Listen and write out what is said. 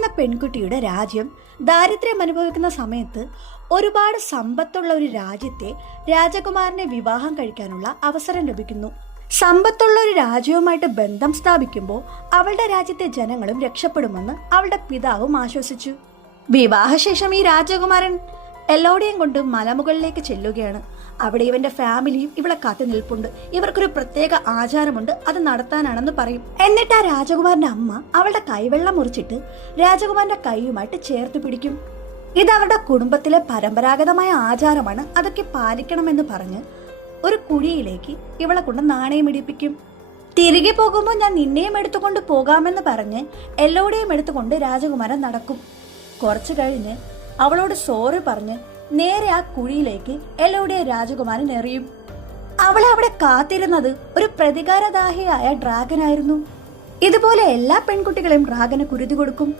എന്ന പെൺകുട്ടിയുടെ രാജ്യം ദാരിദ്ര്യം അനുഭവിക്കുന്ന സമയത്ത് ഒരുപാട് സമ്പത്തുള്ള ഒരു രാജ്യത്തെ രാജകുമാരനെ വിവാഹം കഴിക്കാനുള്ള അവസരം ലഭിക്കുന്നു. സമ്പത്തുള്ള ഒരു രാജ്യവുമായിട്ട് ബന്ധം സ്ഥാപിക്കുമ്പോൾ അവളുടെ രാജ്യത്തെ ജനങ്ങളും രക്ഷപ്പെടുമെന്ന് അവളുടെ പിതാവും ആശ്വസിച്ചു. വിവാഹശേഷം ഈ രാജകുമാരൻ എല്ലോടെയും കൊണ്ട് മലമുകളിലേക്ക് ചെല്ലുകയാണ്. അവിടെ ഇവന്റെ ഫാമിലിയും ഇവളെ കാത്തു നിൽപ്പുണ്ട്. ഇവർക്കൊരു പ്രത്യേക ആചാരമുണ്ട്, അത് നടത്താനാണെന്ന് പറയും. എന്നിട്ട് ആ രാജകുമാരന്റെ അമ്മ അവളുടെ കൈവെള്ളം മുറിച്ചിട്ട് രാജകുമാരന്റെ കൈയുമായിട്ട് ചേർത്ത് പിടിക്കും. ഇത് അവരുടെ കുടുംബത്തിലെ പരമ്പരാഗതമായ ആചാരമാണ്, അതൊക്കെ പാലിക്കണമെന്ന് പറഞ്ഞ് ഒരു കുഴിയിലേക്ക് ഇവളെ കൊണ്ട് നാണയം ഇടിപ്പിക്കും. തിരികെ പോകുമ്പോൾ ഞാൻ നിന്നെയും എടുത്തുകൊണ്ട് പോകാമെന്ന് പറഞ്ഞ് എല്ലോടെയും എടുത്തുകൊണ്ട് രാജകുമാരൻ നടക്കും. കുറച്ചു കഴിഞ്ഞ് അവളോട് സോറി പറഞ്ഞ് നേരെ ആ കുഴിയിലേക്ക് എല്ലോടെയും രാജകുമാരൻ എറിയും. അവളെ അവിടെ കാത്തിരുന്നത് ഒരു പ്രതികാരദാഹിയായ ഡ്രാഗനായിരുന്നു. ഇതുപോലെ എല്ലാ പെൺകുട്ടികളെയും ഡ്രാഗന് കുരുതി കൊടുക്കും.